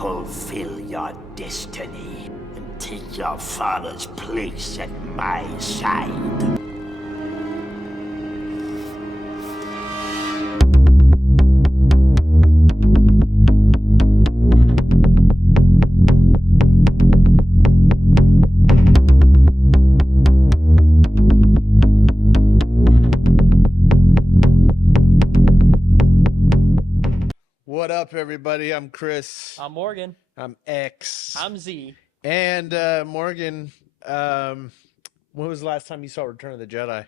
fulfill your destiny and take your father's place at my side. What up, everybody? I'm Chris. I'm Morgan. I'm X. I'm Z. And Morgan, when was the last time you saw Return of the Jedi?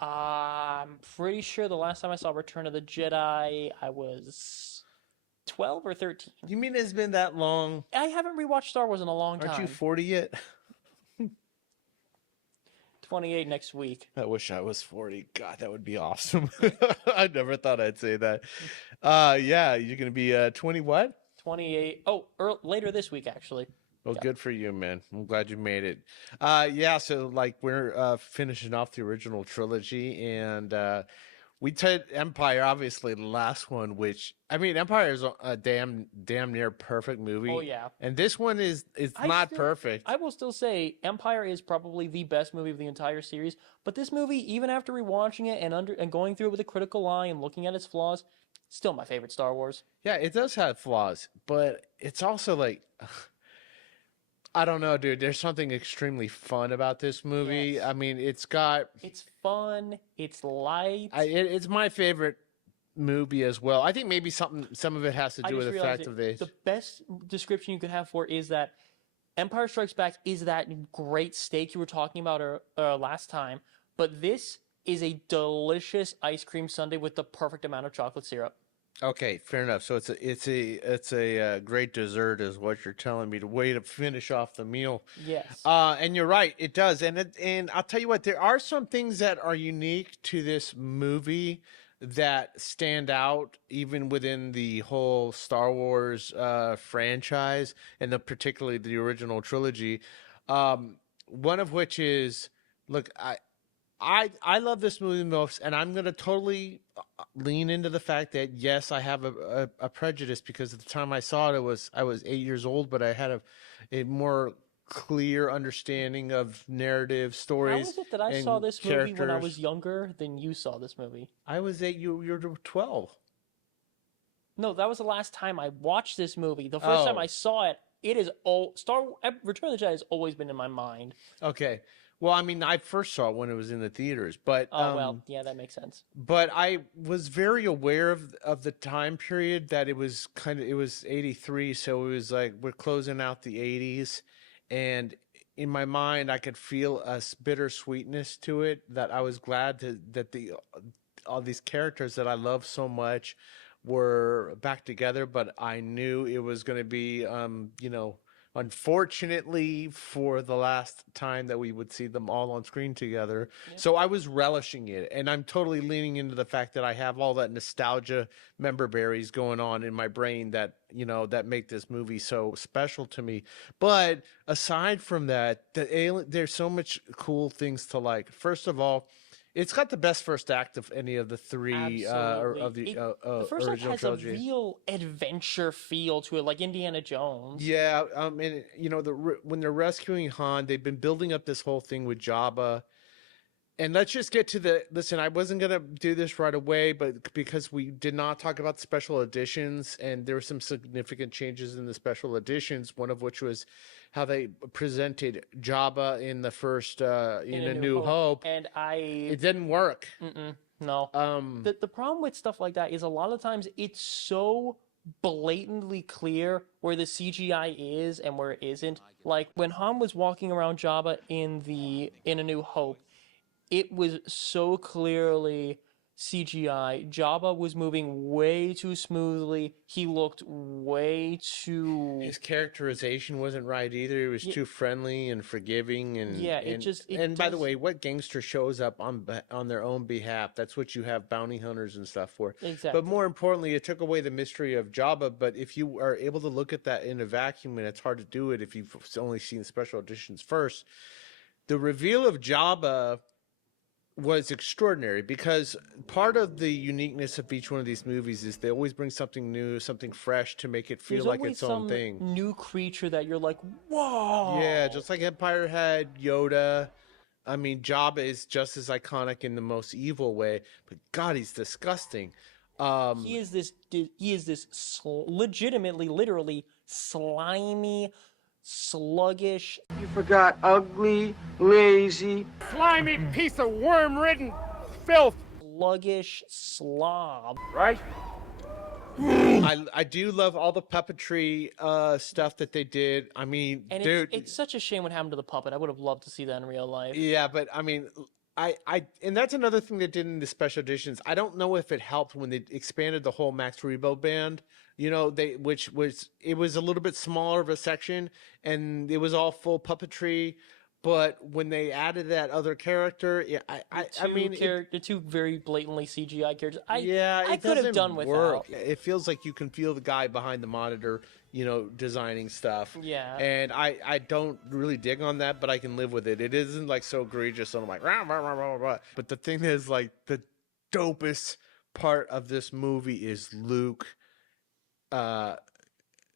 I'm pretty sure the last time I saw Return of the Jedi, I was 12 or 13. You mean it's been that long? I haven't rewatched Star Wars in a long time. Aren't you 40 yet? 28 next week. I wish I was 40. God, that would be awesome. I never thought I'd say that. Yeah, you're going to be 20 what? 28. Oh, later this week, actually. Well, good for you, man. I'm glad you made it. Yeah, so like we're finishing off the original trilogy, and we did Empire, obviously the last one, which I mean, Empire is a damn near perfect movie. Oh yeah, and this one is not perfect. I will still say Empire is probably the best movie of the entire series. But this movie, even after rewatching it and going through it with a critical eye and looking at its flaws, still my favorite Star Wars. Yeah, it does have flaws, but it's also like. I don't know, dude. There's something extremely fun about this movie. Yes. I mean, it's fun. It's light. It's my favorite movie as well. I think maybe some of it has to do with the fact of this. The best description you could have for it is that Empire Strikes Back is that great steak you were talking about last time, but this is a delicious ice cream sundae with the perfect amount of chocolate syrup. Okay, fair enough. So it's a great dessert, is what you're telling me. The way to finish off the meal. Yes. And you're right, it does. And I'll tell you what, there are some things that are unique to this movie that stand out, even within the whole Star Wars franchise, and particularly the original trilogy. One of which is, look, I love this movie most, and I'm gonna totally lean into the fact that yes, I have a prejudice, because at the time I saw it, I was 8 years old, but I had a more clear understanding of narrative stories. How is it that I saw this movie when I was younger than you saw this movie? I was 8. You're 12. No, that was the last time I watched this movie. The first time I saw it, Return of the Jedi has always been in my mind. Okay. Well, I mean, I first saw it when it was in the theaters, but well, yeah, that makes sense. But I was very aware of the time period that it was 83, so it was like we're closing out the 80s, and in my mind I could feel a bittersweetness to it, that I was glad that all these characters that I love so much were back together, but I knew it was going to be unfortunately, for the last time that we would see them all on screen together. Yep. So I was relishing it, and I'm totally leaning into the fact that I have all that nostalgia member berries going on in my brain that make this movie so special to me. But aside from that, there's so much cool things to like. First of all, it's got the best first act of any of the three of the first act original has trilogy. A real adventure feel to it, like Indiana Jones. Yeah, and when they're rescuing Han, they've been building up this whole thing with Jabba. And let's just get to listen, I wasn't going to do this right away, but because we did not talk about the special editions, and there were some significant changes in the special editions, one of which was how they presented Jabba in the first in A New Hope. And it didn't work. No. The problem with stuff like that is a lot of times it's so blatantly clear where the CGI is and where it isn't. Like when Han was walking around Jabba in A New Hope, it was so clearly CGI. Jabba was moving way too smoothly. He looked way too... His characterization wasn't right either. He was too friendly and forgiving. And by the way, what gangster shows up on their own behalf? That's what you have bounty hunters and stuff for. Exactly. But more importantly, it took away the mystery of Jabba. But if you are able to look at that in a vacuum, and it's hard to do it if you've only seen special editions first, the reveal of Jabba was extraordinary, because part of the uniqueness of each one of these movies is they always bring something new, something fresh to make it feel There's like always its own some thing. new creature that you're like, whoa. Yeah, just like Empire had Yoda. I mean, Jabba is just as iconic in the most evil way, but God, he's disgusting. He is this legitimately, literally slimy, sluggish. You forgot ugly, lazy, slimy piece of worm-ridden filth. Sluggish slob. Right? I do love all the puppetry stuff that they did. I mean, And dude, it's such a shame what happened to the puppet. I would have loved to see that in real life. yeah, but I mean, and that's another thing they did in the special editions. I don't know if it helped when they expanded the whole Max Rebo band. You know, it was a little bit smaller of a section, and it was all full puppetry. But when they added that other character, yeah, I mean, the two very blatantly CGI characters. it could have doesn't done work. without. It feels like you can feel the guy behind the monitor, you know, designing stuff. Yeah. And I don't really dig on that, but I can live with it. It isn't like so egregious, and I'm like, rah, rah, rah, rah, rah. But the thing is, like, the dopest part of this movie is Luke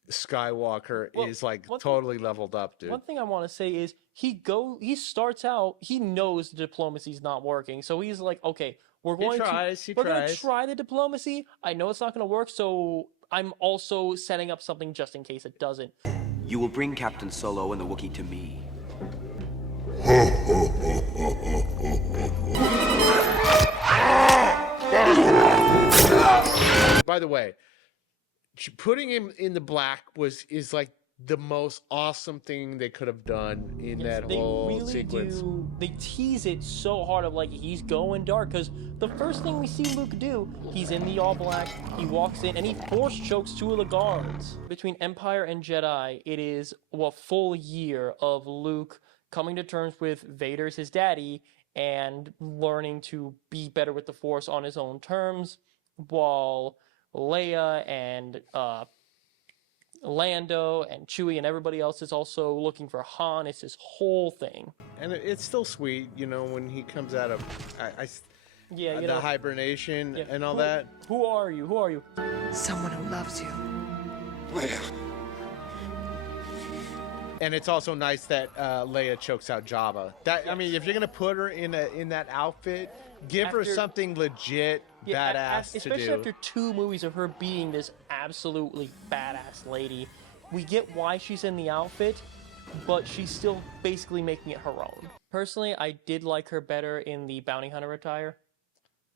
Skywalker is like totally leveled up, dude. One thing I want to say is he starts out, he knows the diplomacy's not working, so he's like, okay, we're going to try the diplomacy. I know it's not going to work, so I'm also setting up something just in case it doesn't. You will bring Captain Solo and the Wookiee to me. By the way, putting him in the black is like the most awesome thing they could have done in that whole sequence. They tease it so hard of like he's going dark, because the first thing we see Luke do, he's in the all black, he walks in and he force chokes two of the guards. Between Empire and Jedi, it is a full year of Luke coming to terms with Vader's his daddy and learning to be better with the Force on his own terms, while Leia and Lando and Chewie and everybody else is also looking for Han. It's this whole thing. And it's still sweet, you know, when he comes out of the hibernation and all that. Who are you? Who are you? Someone who loves you. Leia. And it's also nice that Leia chokes out Jabba. I mean, if you're gonna put her in that outfit, give her something legit badass to do. Especially after 2 movies of her being this absolutely badass lady. We get why she's in the outfit, but she's still basically making it her own. Personally, I did like her better in the bounty hunter attire.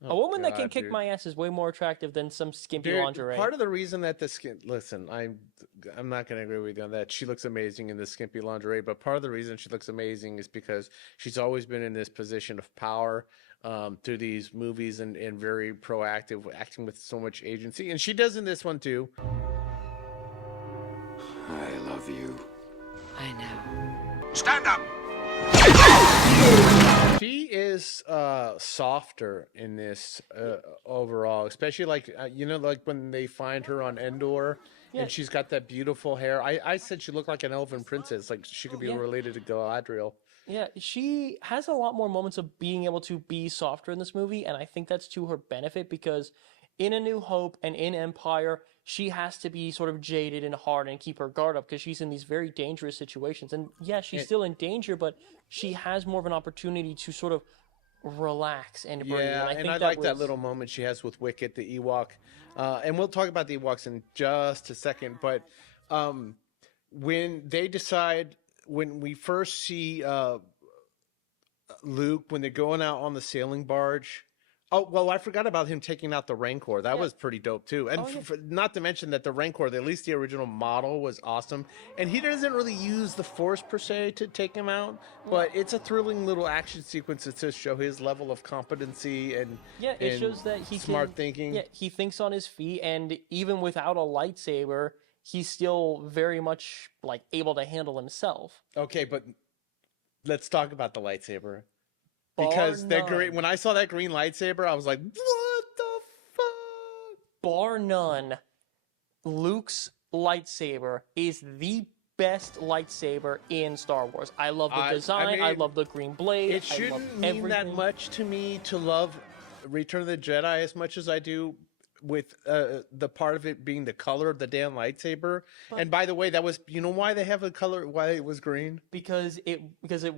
A woman that can kick my ass is way more attractive than some skimpy lingerie. Part of the reason that listen, I'm not going to agree with you on that. She looks amazing in the skimpy lingerie, but part of the reason she looks amazing is because she's always been in this position of power through these movies and very proactive, acting with so much agency. And she does in this one too. I love you. I know. Stand up! She is softer in this overall, especially like like when they find her on Endor and she's got that beautiful hair. I said she looked like an elven princess, like she could be related to Galadriel. Yeah, she has a lot more moments of being able to be softer in this movie, and I think that's to her benefit, because in A New Hope and in Empire, she has to be sort of jaded and hard and keep her guard up because she's in these very dangerous situations. And yeah, she's still in danger, but she has more of an opportunity to sort of relax and breathe. Yeah, and I like that little moment she has with Wicket, the Ewok. And we'll talk about the Ewoks in just a second. But when they decide, when we first see Luke, when they're going out on the sailing barge. Oh, well, I forgot about him taking out the Rancor. That was pretty dope, too. And not to mention that the Rancor, at least the original model, was awesome. And he doesn't really use the Force, per se, to take him out. But it's a thrilling little action sequence to show his level of competency and it shows that he smart thinking. Yeah, he thinks on his feet, and even without a lightsaber, he's still very much, like, able to handle himself. Okay, but let's talk about the lightsaber. Because when I saw that green lightsaber, I was like, what the fuck? Bar none, Luke's lightsaber is the best lightsaber in Star Wars. I love the design. I love the green blade. It shouldn't mean everything. that much to me to love Return of the Jedi as much as I do with the part of it being the color of the damn lightsaber. And by the way, that was, you know why they have a color, why it was green? Because it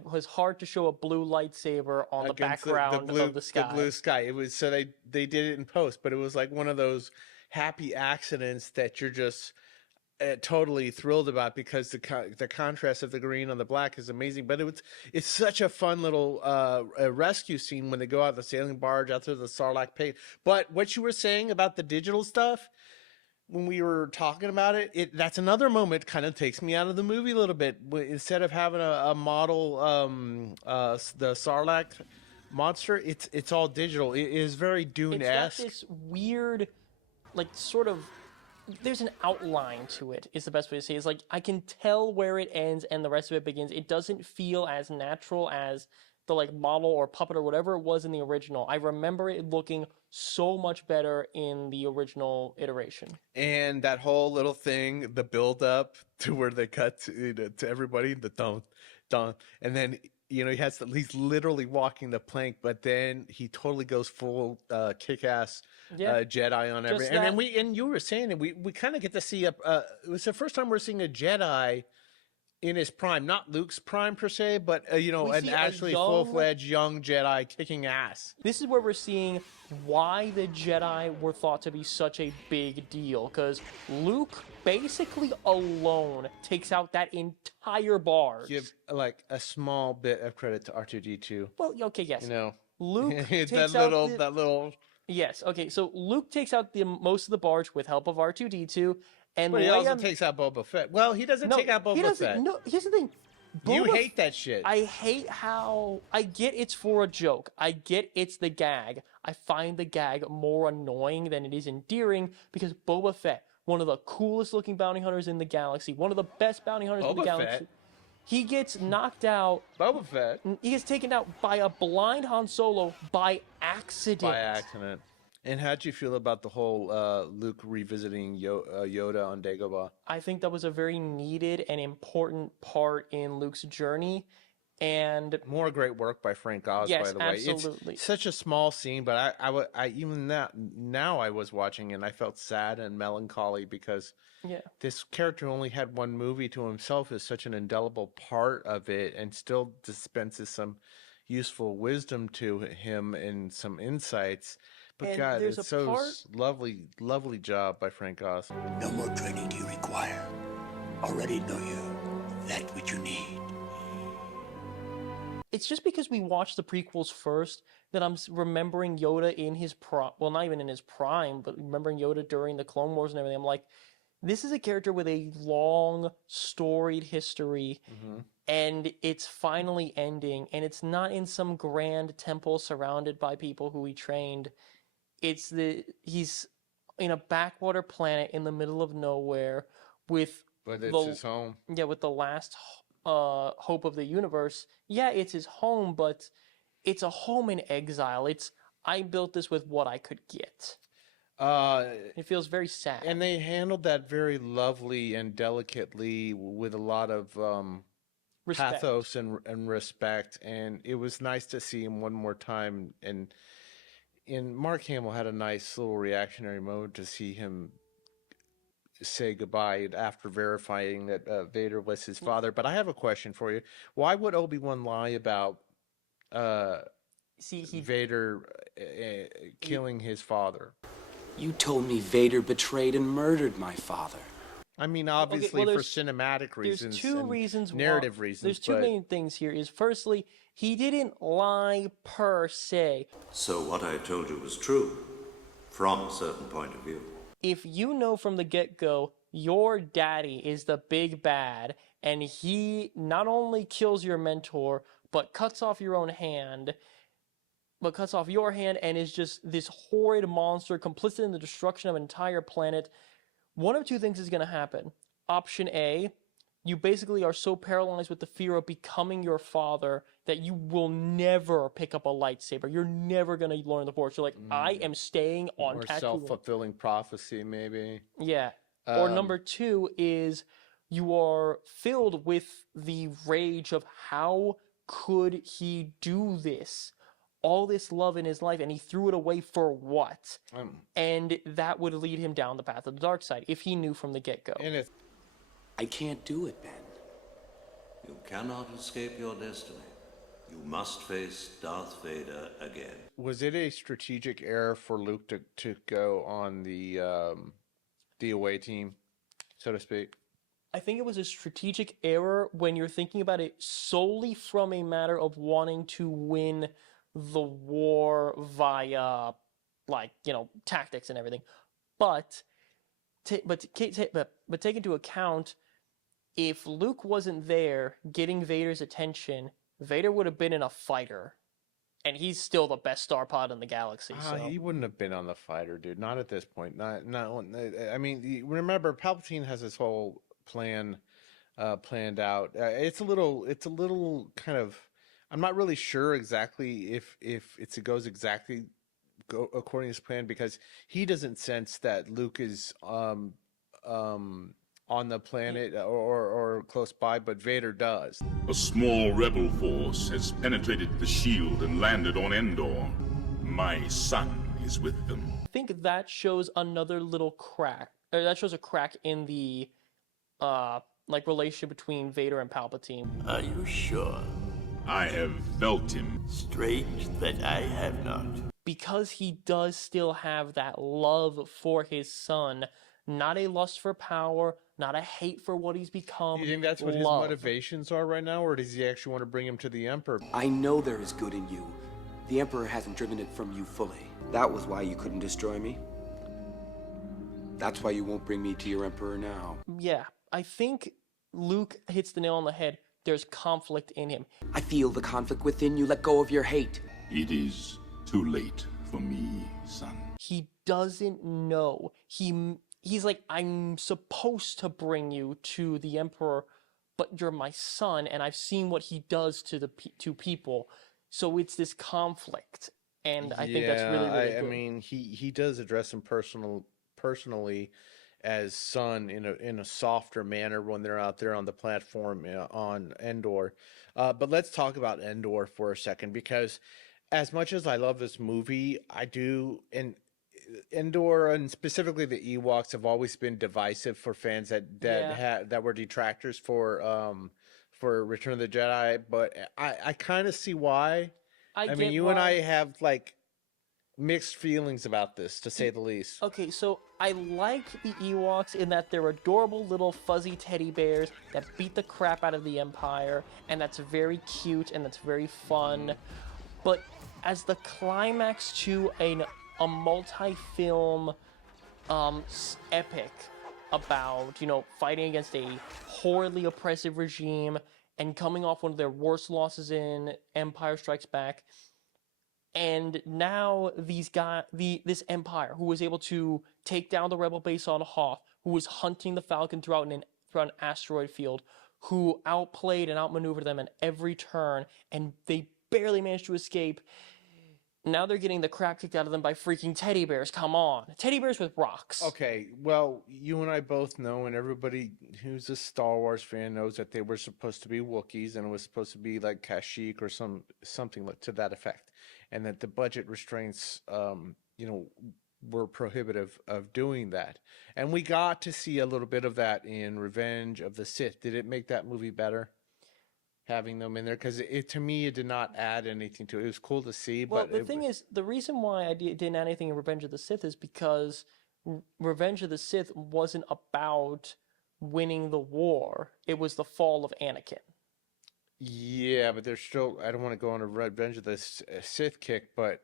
was hard to show a blue lightsaber on the background of the sky. The blue sky. It was, so they did it in post, but it was like one of those happy accidents that you're just totally thrilled about, because the contrast of the green on the black is amazing. But it's such a fun little rescue scene when they go out the sailing barge out to the Sarlacc pit. But what you were saying about the digital stuff when we were talking about it, that's another moment kind of takes me out of the movie a little bit. Instead of having a model the Sarlacc monster, it's all digital. It is very Dune-esque. It's got this weird, like, sort of, there's an outline to it, is the best way to say it. It's like, I can tell where it ends and the rest of it begins. It doesn't feel as natural as the, like, model or puppet or whatever it was in the original. I remember it looking so much better in the original iteration. And that whole little thing, the build up to where they cut to everybody, the dun, and then, you know, he's literally walking the plank, but then he totally goes full kick-ass Jedi on everything. And then and you were saying it, we kind of get to see it was the first time we're seeing a Jedi in his prime, not Luke's prime per se, but you know, an actually full-fledged young Jedi kicking ass. This is where we're seeing why the Jedi were thought to be such a big deal, because Luke basically alone takes out that entire barge. Give like a small bit of credit to R2D2. Well, okay, yes. You know, Luke takes that little. Yes, okay. So Luke takes out most of the barge with help of R2D2, and but he also takes out Boba Fett. Well, he doesn't take out Boba Fett. No, here's the thing. You hate that shit. I hate how, I get it's for a joke. I get it's the gag. I find the gag more annoying than it is endearing, because Boba Fett, one of the coolest looking bounty hunters in the galaxy, one of the best bounty hunters in the galaxy, he gets knocked out. Boba Fett. He gets taken out by a blind Han Solo by accident. And how'd you feel about the whole Luke revisiting Yoda on Dagobah? I think that was a very needed and important part in Luke's journey. And more great work by Frank Oz, yes, by the way. Absolutely. It's such a small scene, but I even now I was watching and I felt sad and melancholy, because this character only had one movie to himself, is such an indelible part of it, and still dispenses some useful wisdom to him and some insights. But and God, it's so lovely job by Frank Oz. No more training do you require. Already know you that which you need. It's just because we watched the prequels first that I'm remembering Yoda in his prime. Well, not even in his prime, but remembering Yoda during the Clone Wars and everything. I'm like, this is a character with a long, storied history, and it's finally ending. And it's not in some grand temple surrounded by people who he trained. He's in a backwater planet in the middle of nowhere with. But it's his home. Yeah, with the last hope of the universe. Yeah, it's his home, but it's a home in exile. I built this with what I could get. It feels very sad. And they handled that very lovely and delicately with a lot of pathos and respect. And it was nice to see him one more time. And Mark Hamill had a nice little reactionary moment to see him say goodbye after verifying that Vader was his father. But I have a question for you. Why would Obi-Wan lie about Vader killing his father? You told me Vader betrayed and murdered my father. I mean, obviously for cinematic reasons. There's two reasons. Narrative reasons. There's two main things here. Is firstly, he didn't lie per se. So what I told you was true, from a certain point of view. If you know from the get-go your daddy is the big bad, and he not only kills your mentor, but cuts off your hand, and is just this horrid monster complicit in the destruction of an entire planet, one of two things is going to happen. Option A, you basically are so paralyzed with the fear of becoming your father that you will never pick up a lightsaber. You're never going to learn the Force. You're like, I am staying on Tatooine. Or self-fulfilling prophecy, maybe. Yeah. Or number two is you are filled with the rage of how could he do this? All this love in his life, and he threw it away for what? And that would lead him down the path of the dark side if he knew from the get-go. And it's I can't do it, Ben. You cannot escape your destiny. You must face Darth Vader again. was it a strategic error for Luke to go on the away team, so to speak? I think it was a strategic error when you're thinking about it solely from a matter of wanting to win the war via, like, tactics and everything. But take into account, if Luke wasn't there getting Vader's attention, Vader would have been in a fighter, and he's still the best star pod in the galaxy. So He wouldn't have been on the fighter, dude. Not at this point. Not. I mean, remember, Palpatine has his whole plan planned out. It's a little kind of. I'm not really sure exactly if it goes exactly according to his plan, because he doesn't sense that Luke is on the planet or close by, but Vader does. A small rebel force has penetrated the shield and landed on Endor. My son is with them. I think that shows another little crack. Or that shows a crack in the relationship between Vader and Palpatine. Are you sure? I have felt him. Strange that I have not. Because he does still have that love for his son, not a lust for power, not a hate for what he's become. You think that's what his motivations are right now, or does he actually want to bring him to the Emperor? I know there is good in you. The Emperor hasn't driven it from you fully. That was why you couldn't destroy me. That's why you won't bring me to your Emperor now. Yeah, I think Luke hits the nail on the head. There's conflict in him. I feel the conflict within you. Let go of your hate. It is too late for me, son. He doesn't know. He's like, I'm supposed to bring you to the Emperor, but you're my son, and I've seen what he does to to people. So it's this conflict, and I think that's really, really good. I mean, he does address him personally as son in a softer manner when they're out there on the platform on Endor. But let's talk about Endor for a second, because as much as I love this movie, I do, and Endor and specifically the Ewoks have always been divisive for fans that were detractors for Return of the Jedi. But I kind of see why. I mean, you and I have like mixed feelings about this, to say the least. Okay, so I like the Ewoks in that they're adorable little fuzzy teddy bears that beat the crap out of the Empire, and that's very cute and that's very fun. But as the climax to a multi-film epic about, fighting against a horribly oppressive regime and coming off one of their worst losses in Empire Strikes Back, and now this Empire, who was able to take down the rebel base on Hoth, who was hunting the Falcon throughout an asteroid field, who outplayed and outmaneuvered them in every turn, and they barely managed to escape. Now they're getting the crap kicked out of them by freaking teddy bears. Come on. Teddy bears with rocks. Okay, well, you and I both know, and everybody who's a Star Wars fan knows, that they were supposed to be Wookiees, and it was supposed to be like Kashyyyk or something to that effect, and that the budget restraints, were prohibitive of doing that. And we got to see a little bit of that in Revenge of the Sith. Did it make that movie better, having them in there? Because to me, it did not add anything to it. It was cool to see, well, but the thing is, the reason why I didn't add anything in Revenge of the Sith is because Revenge of the Sith wasn't about winning the war. It was the fall of Anakin. Yeah, but there's still, I don't want to go on a Revenge of the Sith kick, but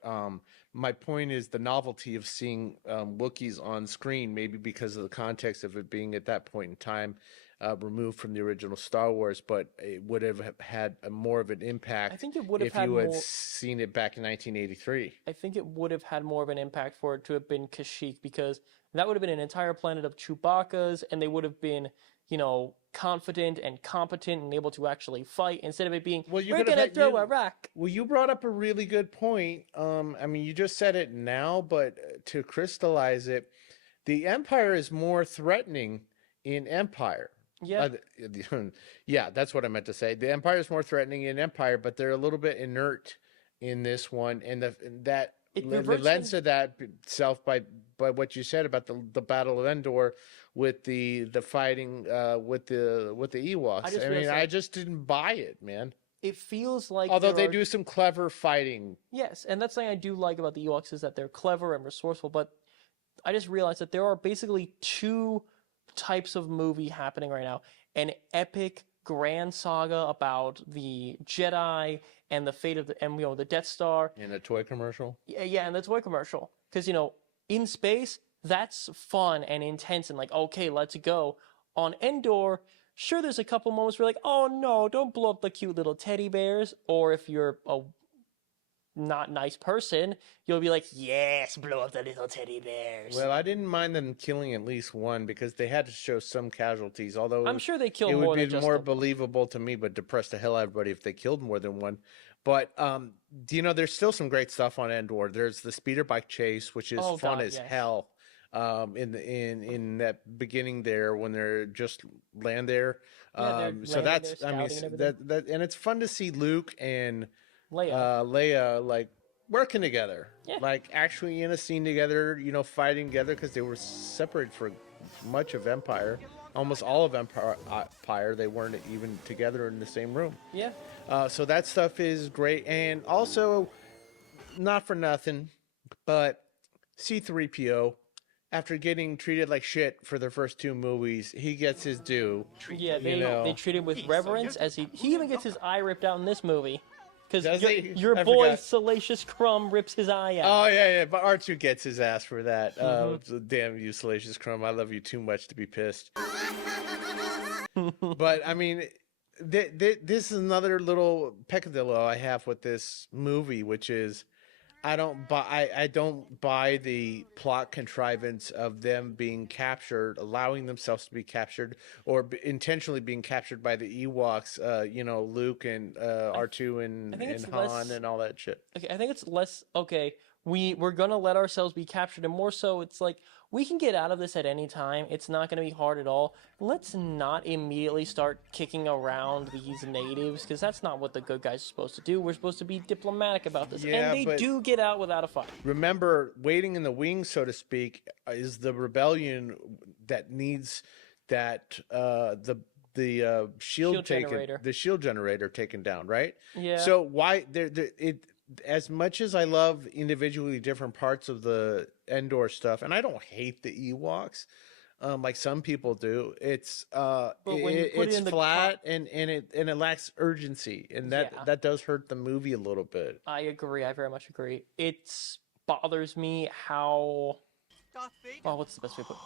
my point is the novelty of seeing Wookiees on screen, maybe because of the context of it being at that point in time removed from the original Star Wars, but it would have had more of an impact. I think it would have if had you had more... seen it back in 1983. I think it would have had more of an impact for it to have been Kashyyyk, because that would have been an entire planet of Chewbacca's, and they would have been, confident and competent and able to actually fight, instead of it being, we're going to throw a rock. Well, you brought up a really good point. I mean, you just said it now, but to crystallize it, the Empire is more threatening in Empire. Yeah. Yeah, that's what I meant to say. The Empire is more threatening in Empire, but they're a little bit inert in this one, and that It the reverts lens them- of that itself by what you said about the Battle of Endor with the fighting with the Ewoks. just I mean, realized I that- just didn't buy it, man. It feels like Although there they are- do some clever fighting. Yes, and that's something I do like about the Ewoks is that they're clever and resourceful, but I just realized that there are basically two types of movie happening right now. An epic grand saga about the Jedi and the fate of the Death Star. In a toy commercial? Yeah, and the toy commercial. Because, in space, that's fun and intense and like, okay, let's go. On Endor, sure, there's a couple moments where like, oh no, don't blow up the cute little teddy bears. Or if you're a not nice person, you'll be like, yes, blow up the little teddy bears. Well, I didn't mind them killing at least one because they had to show some casualties. Although I'm sure they killed it more would than be just more them. believable to me, but depress the hell out of everybody if they killed more than one. But there's still some great stuff on Endor. There's the speeder bike chase, which is Oh, fun God, as yes. hell. In that beginning there when they're just land there. Yeah, they're So landing that's there, I mean scouting and everything. that and it's fun to see Luke and Leia. Leia like working together, Yeah. like actually in a scene together, fighting together because they were separated for much of Empire, almost all of Empire. They weren't even together in the same room. Yeah. So that stuff is great, and also not for nothing, but C-3PO. After getting treated like shit for the first two movies, he gets his due. Yeah, they treat him with reverence as he even gets his eye ripped out in this movie. Does Because he? your I boy forgot. Salacious Crumb rips his eye out. Oh yeah, but R2 gets his ass for that. So damn you, Salacious Crumb! I love you too much to be pissed. But I mean, this is another little peccadillo I have with this movie, which is I don't buy the plot contrivance of them being captured, allowing themselves to be captured, or intentionally being captured by the Ewoks. Luke and R2 and it's Han less- and all that shit. Okay, I think it's less okay. We're gonna let ourselves be captured, and more so, it's like we can get out of this at any time. It's not gonna be hard at all. Let's not immediately start kicking around these natives, because that's not what the good guys are supposed to do. We're supposed to be diplomatic about this, Yeah, and they but- do get out without a fight. Remember, waiting in the wings, so to speak, is the rebellion that needs that the shield taken, generator. the shield generator taken down, right? Yeah. So why it as much as I love individually different parts of the Endor stuff, and I don't hate the Ewoks. Like some people do, it's when you put it it's in the flat and it lacks urgency, and Yeah. that does hurt the movie a little bit. I agree. I very much agree. It bothers me how. Oh, what's the best way to put it?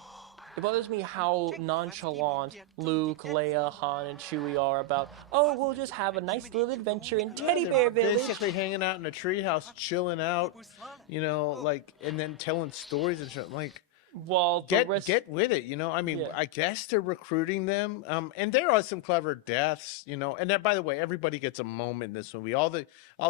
It bothers me how nonchalant Luke, Leia, Han, and Chewie are about, oh, we'll just have a nice little adventure in Teddy Bear They're Village. basically hanging out in a treehouse, chilling out, and then telling stories and shit. Like, Well, the rest. get with it, I mean, Yeah. I guess they're recruiting them, and there are some clever deaths, and that, by the way, everybody gets a moment in this movie. All the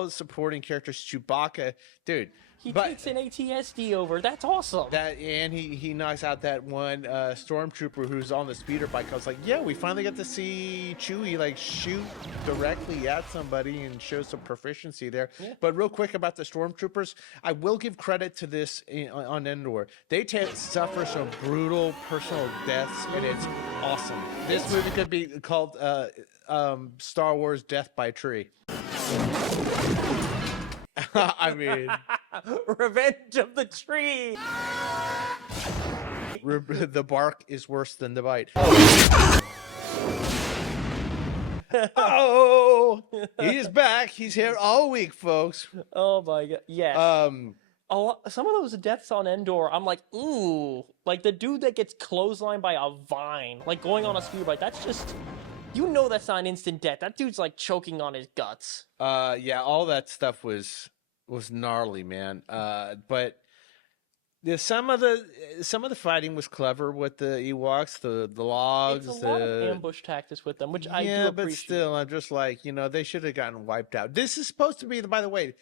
supporting characters, Chewbacca, dude. He takes an ATSD over. That's awesome. And he knocks out that one stormtrooper who's on the speeder bike. I was like, yeah, we finally get to see Chewie like shoot directly at somebody and show some proficiency there. Yeah. But real quick about the stormtroopers, I will give credit to this on Endor. They suffer some brutal personal deaths, and it's awesome. This movie could be called Star Wars Death by Tree. I mean, Revenge of the Tree. the bark is worse than the bite. Oh, he's back. He's here all week, folks. Oh my god. Yes. Some of those deaths on Endor, I'm like, ooh. Like the dude that gets clotheslined by a vine, like going on a speeder bike. That's just, that's not an instant death. That dude's like choking on his guts. Yeah, all that stuff was gnarly, man. But some of the fighting was clever with the Ewoks, the logs. It's a lot of ambush tactics with them, which I do Yeah, appreciate. but still, I'm just like, they should have gotten wiped out. This is supposed to be, by the way,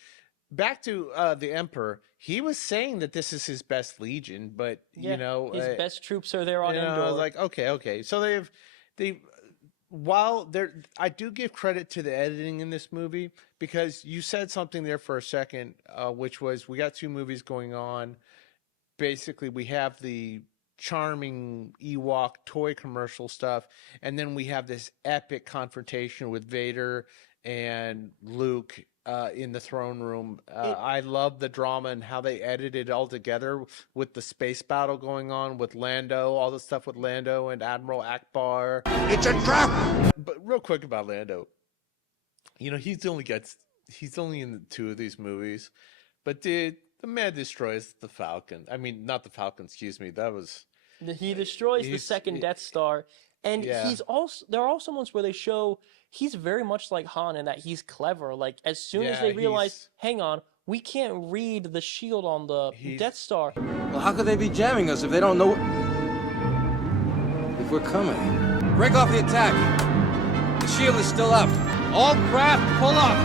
back to the Emperor. He was saying that this is his best Legion, but his best troops are there on Endor. I was like, okay. So while there, I do give credit to the editing in this movie, because you said something there for a second, which was we got two movies going on. Basically, we have the charming Ewok toy commercial stuff, and then we have this epic confrontation with Vader and Luke in the throne room. I love the drama and how they edited it all together with the space battle going on with Lando, all the stuff with Lando and Admiral Akbar. It's a trap! But real quick about Lando, you know, he's only in two of these movies, but dude, the man destroys the Falcon. I mean, not the Falcon, excuse me. That was He destroys the second Death Star, and he's also, there are also moments where they show he's very much like Han in that he's clever. Like, as soon as they realize, hang on, we can't read the shield on the Death Star. Well, how could they be jamming us if they don't know if we're coming? Break off the attack. The shield is still up. All craft, pull up.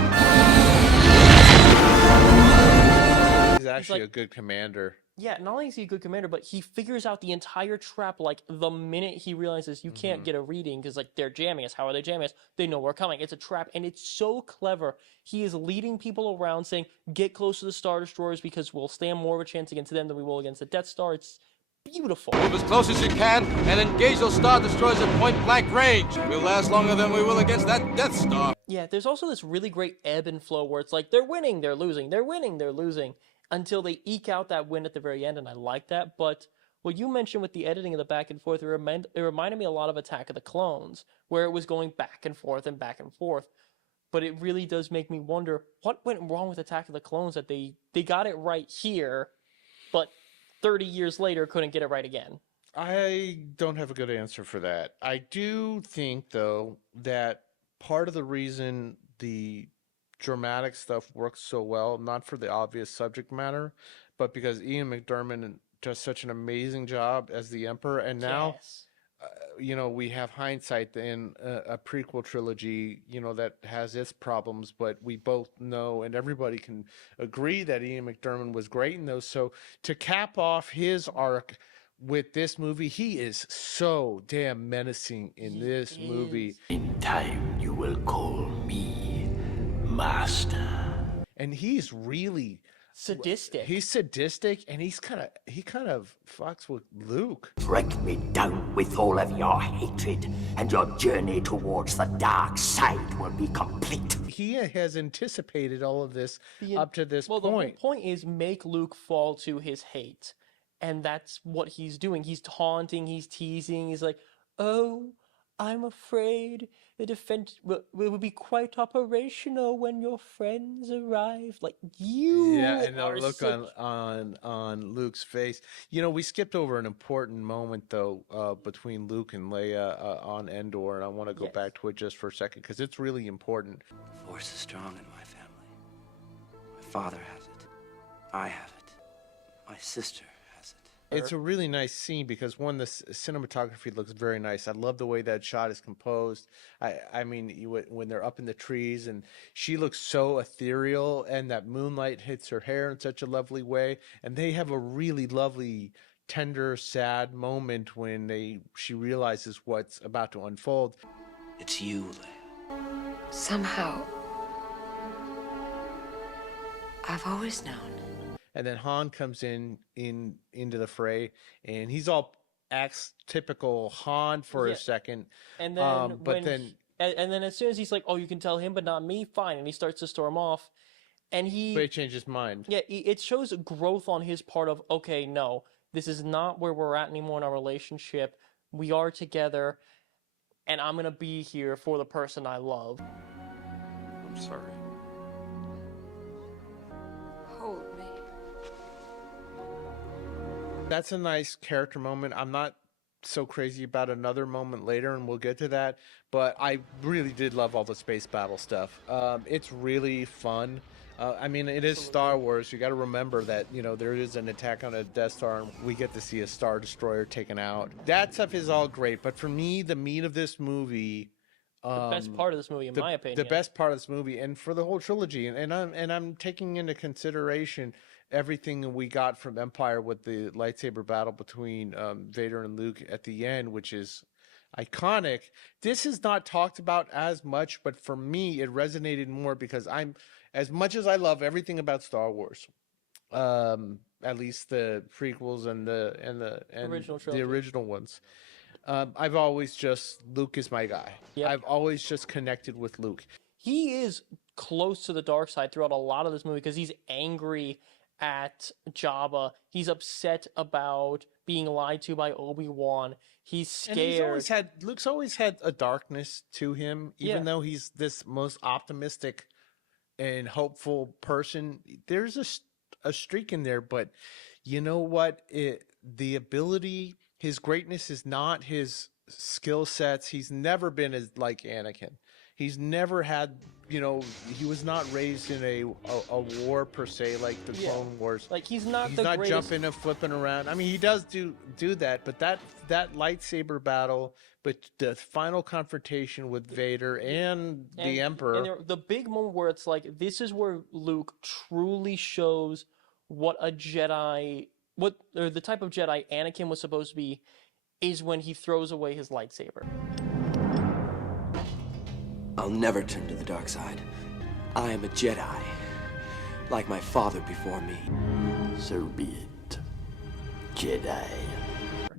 He's actually a good commander. Yeah, not only is he a good commander, but he figures out the entire trap like the minute he realizes you can't get a reading because like they're jamming us. How are they jamming us? They know we're coming. It's a trap, and it's so clever. He is leading people around saying, "Get close to the Star Destroyers because we'll stand more of a chance against them than we will against the Death Star." It's beautiful. Move as close as you can and engage those Star Destroyers at point-blank range. We'll last longer than we will against that Death Star. Yeah, there's also this really great ebb and flow where it's like they're winning, they're losing, they're winning, they're losing, until they eke out that win at the very end, and I like that. But what you mentioned with the editing of the back and forth, it reminded me a lot of Attack of the Clones, where it was going back and forth and back and forth. But it really does make me wonder what went wrong with Attack of the Clones that they got it right here, but 30 years later couldn't get it right again. I don't have a good answer for that. I do think, though, that part of the reason the dramatic stuff works so well, not for the obvious subject matter, but because Ian McDiarmid does such an amazing job as the Emperor, and now you know, we have hindsight in a prequel trilogy, you know, that has its problems, but we both know and everybody can agree that Ian McDiarmid was great in those. So to cap off his arc with this movie, he is so damn menacing in this movie. In time, you will call me Master. And he's really sadistic. He's sadistic, and he kind of fucks with Luke. Break me down with all of your hatred, and your journey towards the dark side will be complete. He has anticipated all of this up to this point. The whole point is make Luke fall to his hate. And that's what he's doing. He's taunting, he's teasing, he's like, "Oh, I'm afraid the defense will be quite operational when your friends arrive." Like, you and the look on Luke's face. You know, we skipped over an important moment, though, between Luke and Leia on Endor, and I want to go back to it just for a second, because it's really important. The Force is strong in my family. My father has it. I have it. My sister. It's a really nice scene because, one, the cinematography looks very nice. I love the way that shot is composed. I mean, when they're up in the trees and she looks so ethereal, and that moonlight hits her hair in such a lovely way. And they have a really lovely, tender, sad moment when she realizes what's about to unfold. It's you, Leia. Somehow, I've always known. And then Han comes into the fray, and he's all acts typical Han for a second. And then, and then as soon as he's like, "Oh, you can tell him, but not me," fine, and he starts to storm off, and but he changed his mind. Yeah, it shows growth on his part of, okay, no, this is not where we're at anymore in our relationship. We are together, and I'm gonna be here for the person I love. I'm sorry. Hold me. That's a nice character moment. I'm not so crazy about another moment later, and we'll get to that, but I really did love all the space battle stuff. It's really fun. I mean, it is Star Wars. You got to remember that, you know, there is an attack on a Death Star, and we get to see a Star Destroyer taken out. That stuff is all great, but for me, the meat of this movie, the best part of this movie, in my opinion, the best part of this movie, and for the whole trilogy, and I'm taking into consideration everything we got from Empire with the lightsaber battle between Vader and Luke at the end, which is iconic. This is not talked about as much, but for me, it resonated more because as much as I love everything about Star Wars, at least the prequels and the original ones. I've always just Luke is my guy. Yep. I've always just connected with Luke. He is close to the dark side throughout a lot of this movie because he's angry at Jabba. He's upset about being lied to by Obi-Wan. He's scared. And Luke's always had a darkness to him, even though he's this most optimistic and hopeful person. There's a streak in there, but you know what? The ability, his greatness is not his skill sets. He's never been as like Anakin. He's never had, he was not raised in a war per se, like the Clone Wars. Like he's not greatest... jumping and flipping around. I mean, he does do that, but that lightsaber battle, but the final confrontation with Vader and the Emperor. And the big moment where it's like, this is where Luke truly shows what a Jedi, or the type of Jedi Anakin was supposed to be, is when he throws away his lightsaber. I'll never turn to the dark side. I am a Jedi, like my father before me. So be it, Jedi.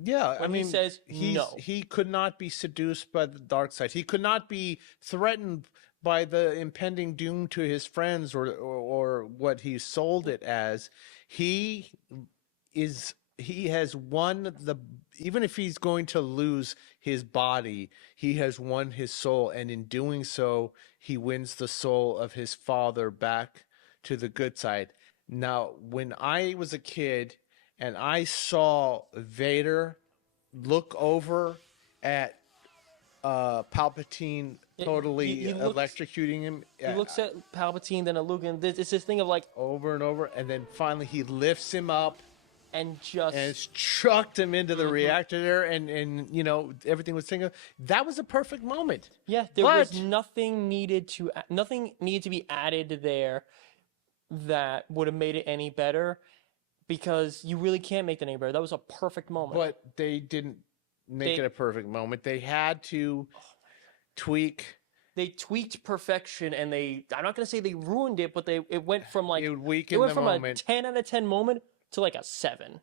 Yeah, when he says no. He could not be seduced by the dark side. He could not be threatened by the impending doom to his friends or what he sold it as. He has won even if he's going to lose his body, he has won his soul, and in doing so, he wins the soul of his father back to the good side. Now, when I was a kid and I saw Vader look over at Palpatine totally he electrocuting him. He looks at Palpatine, then at Luke, and it's this thing of like... Over and over, and then finally he lifts him up, and chucked him into the reactor there, and everything was thinking. That was a perfect moment. Yeah, there was nothing needed to be added there that would have made it any better, because you really can't make it any better. That was a perfect moment. But they didn't make it a perfect moment. They had to tweak. They tweaked perfection, and I'm not going to say they ruined it, but it went from like it went from a 10 out of 10 moment to like a 7.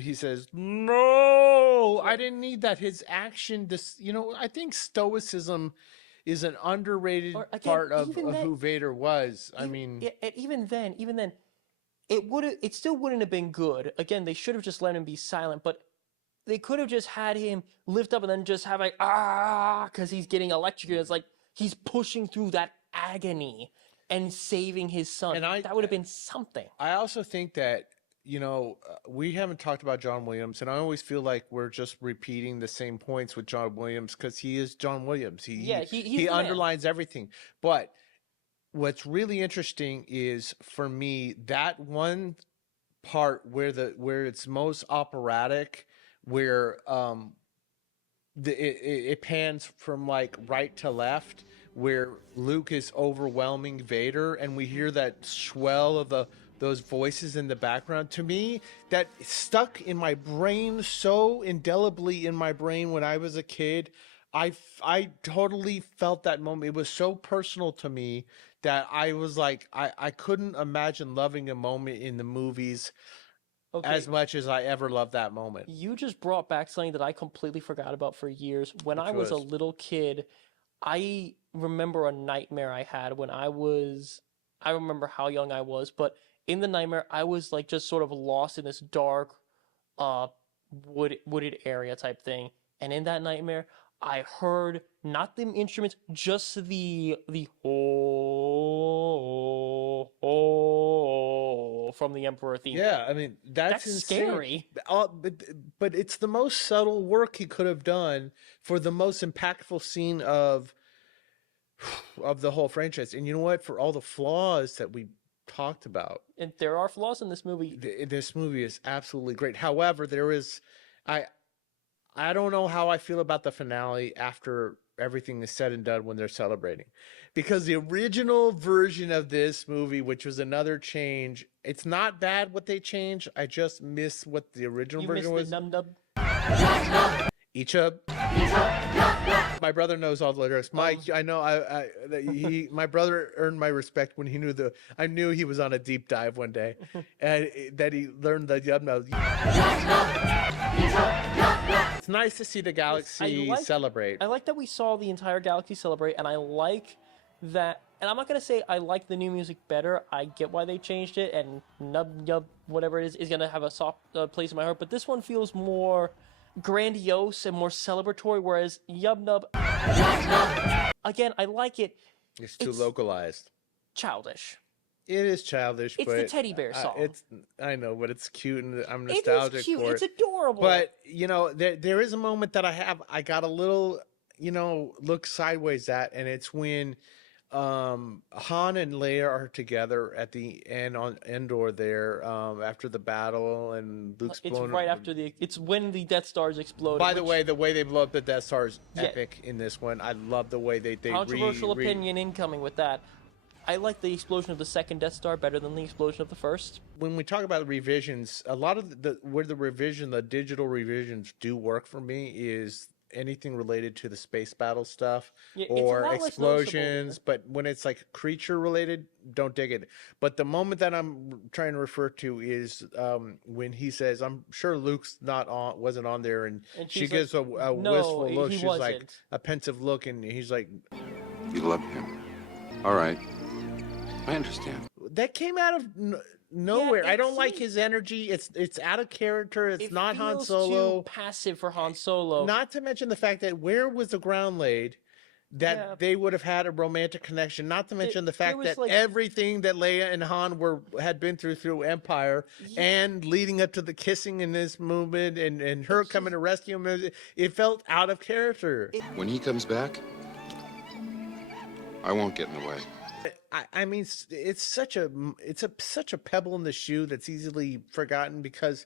He says, "No, I didn't need that." His action, I think stoicism is an underrated part of who Vader was. Even then, it still wouldn't have been good. Again, they should have just let him be silent, but they could have just had him lift up and then just have because he's getting electrocuted. It's like he's pushing through that agony and saving his son. That would have been something. I also think that, we haven't talked about John Williams, and I always feel like we're just repeating the same points with John Williams because he is John Williams. He underlines everything. But what's really interesting is, for me, that one part where it's most operatic, where it pans from like right to left, where Luke is overwhelming Vader, and we hear that swell of those voices in the background. To me, that stuck in my brain so indelibly in my brain when I was a kid. I totally felt that moment. It was so personal to me that I was like, I couldn't imagine loving a moment in the movies as much as I ever loved that moment. You just brought back something that I completely forgot about for years. When I was a little kid, I remember a nightmare I had when I remember how young I was, but in the nightmare, I was like just sort of lost in this dark, wooded area type thing. And in that nightmare, I heard not the instruments, just the from the Emperor theme. Yeah, I mean that's scary. But it's the most subtle work he could have done for the most impactful scene of the whole franchise. And you know what? For all the flaws that we talked about, and there are flaws in this movie. This movie is absolutely great. However, I don't know how I feel about the finale after everything is said and done when they're celebrating. Because the original version of this movie, which was another change, it's not bad what they changed. I just miss what the original version was. The num-nub? Ichub. My brother knows all the lyrics. Mike, I know my brother earned my respect when he knew I knew he was on a deep dive one day, and that he learned the yub nub. It's nice to see the galaxy celebrate. I like that we saw the entire galaxy celebrate, and I like that. And I'm not gonna say I like the new music better. I get why they changed it, and Nub Nub, whatever it is gonna have a soft place in my heart. But this one feels more grandiose and more celebratory, whereas Yub Nub, again, I like it. It's too localized. Childish. It is childish. It's but the teddy bear song. I know, but it's cute, and I'm nostalgic it is cute. for It's it. adorable. But there is a moment that I got a little look sideways at, and it's when Han and Leia are together at the end on Endor there after the battle, and Luke's blown right after it's when the Death Stars explode. By the way, the way they blow up the Death Star is epic in this one. I love the way they controversial opinion incoming with that. I like the explosion of the second Death Star better than the explosion of the first. When we talk about revisions, a lot of the digital revisions do work for me is anything related to the space battle stuff or explosions, but when it's like creature related, don't dig it. But the moment that I'm trying to refer to is when he says, "I'm sure Luke's wasn't on there," and she gives a wistful look. She's like a pensive look, and he's like, "You love him, all right? I understand." That came out of nowhere. I don't like his energy. It's out of character. It's not Han Solo. Too passive for Han Solo. Not to mention the fact that where was the ground laid that they would have had a romantic connection. Not to mention the fact that everything that Leia and Han had been through Empire and leading up to the kissing in this movement and her coming to rescue him, it felt out of character. When he comes back, I won't get in the way. I mean, it's such a pebble in the shoe that's easily forgotten because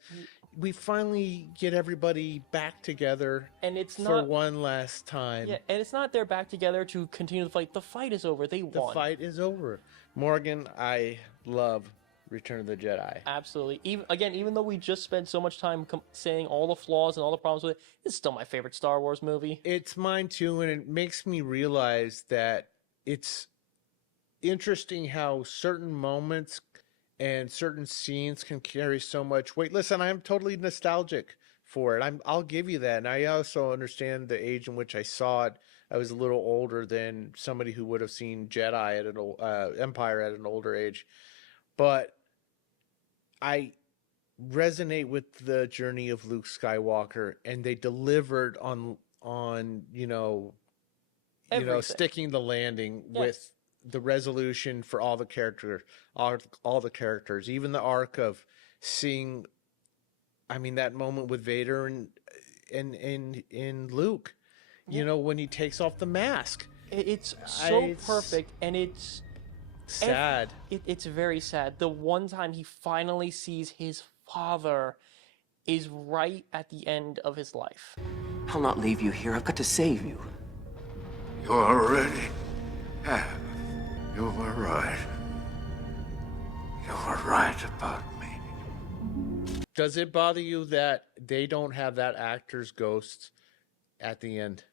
we finally get everybody back together, and it's for one last time. Yeah, and it's not they're back together to continue the fight. The fight is over. They won. The fight is over. Morgan, I love Return of the Jedi. Absolutely. Even though we just spent so much time saying all the flaws and all the problems with it, it's still my favorite Star Wars movie. It's mine too, and it makes me realize that it's interesting how certain moments and certain scenes can carry so much weight. Listen, I'm totally nostalgic for it. I'll give you that. And I also understand the age in which I saw it. I was a little older than somebody who would have seen Jedi at an Empire at an older age. But I resonate with the journey of Luke Skywalker, and they delivered on sticking the landing with the resolution for all the characters, even the arc of seeing, that moment with Vader and Luke, when he takes off the mask. It's so perfect, and it's sad. It's very sad. The one time he finally sees his father is right at the end of his life. I'll not leave you here. I've got to save you. You already have. You were right. You were right about me. Does it bother you that they don't have that actor's ghost at the end?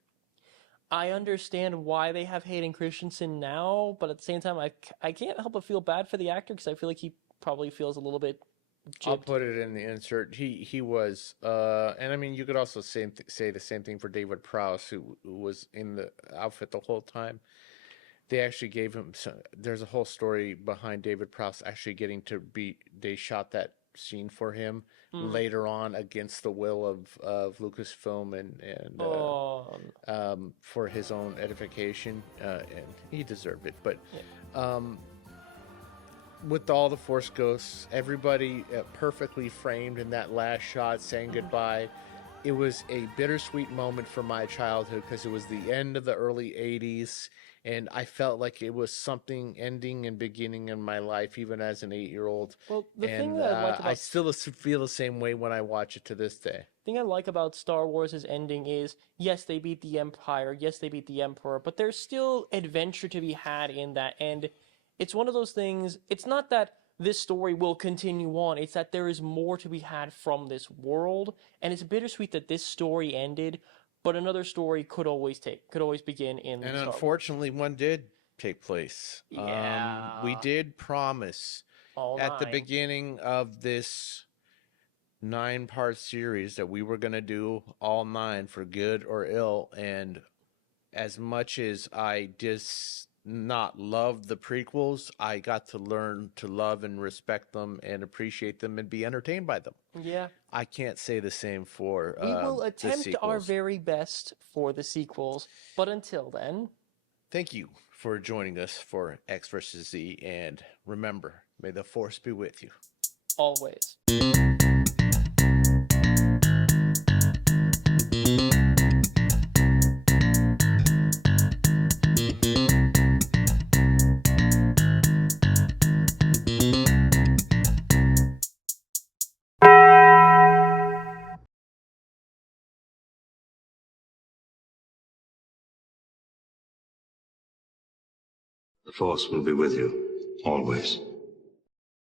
I understand why they have Hayden Christensen now, but at the same time, I can't help but feel bad for the actor because I feel like he probably feels a little bit gypped. I'll put it in the insert. He was, and you could also say the same thing for David Prowse, who was in the outfit the whole time. They actually gave him there's a whole story behind David Prowse actually getting to they shot that scene for him later on against the will of Lucasfilm and for his own edification, and he deserved it. But with all the Force ghosts, everybody perfectly framed in that last shot saying goodbye. It was a bittersweet moment for my childhood because it was the end of the early 80s. And I felt like it was something ending and beginning in my life, even as an 8-year-old. Well, the thing that I like about... I still feel the same way when I watch it to this day. The thing I like about Star Wars' ending is, yes, they beat the Empire, yes, they beat the Emperor, but there's still adventure to be had in that. And it's one of those things, it's not that this story will continue on, it's that there is more to be had from this world. And it's bittersweet that this story ended, but another story could always begin in And Star Wars. unfortunately, one did take place. Yeah. We did promise All at the 9. beginning of this 9-part series that we were going to do all 9 for good or ill. And as much as I not love the prequels, I got to learn to love and respect them and appreciate them and be entertained by them. Yeah. I can't say the same for We will the attempt our sequels. very best for the sequels, but until then, thank you for joining us for X versus Z, and remember, may the Force be with you. always. The Force will be with you, always.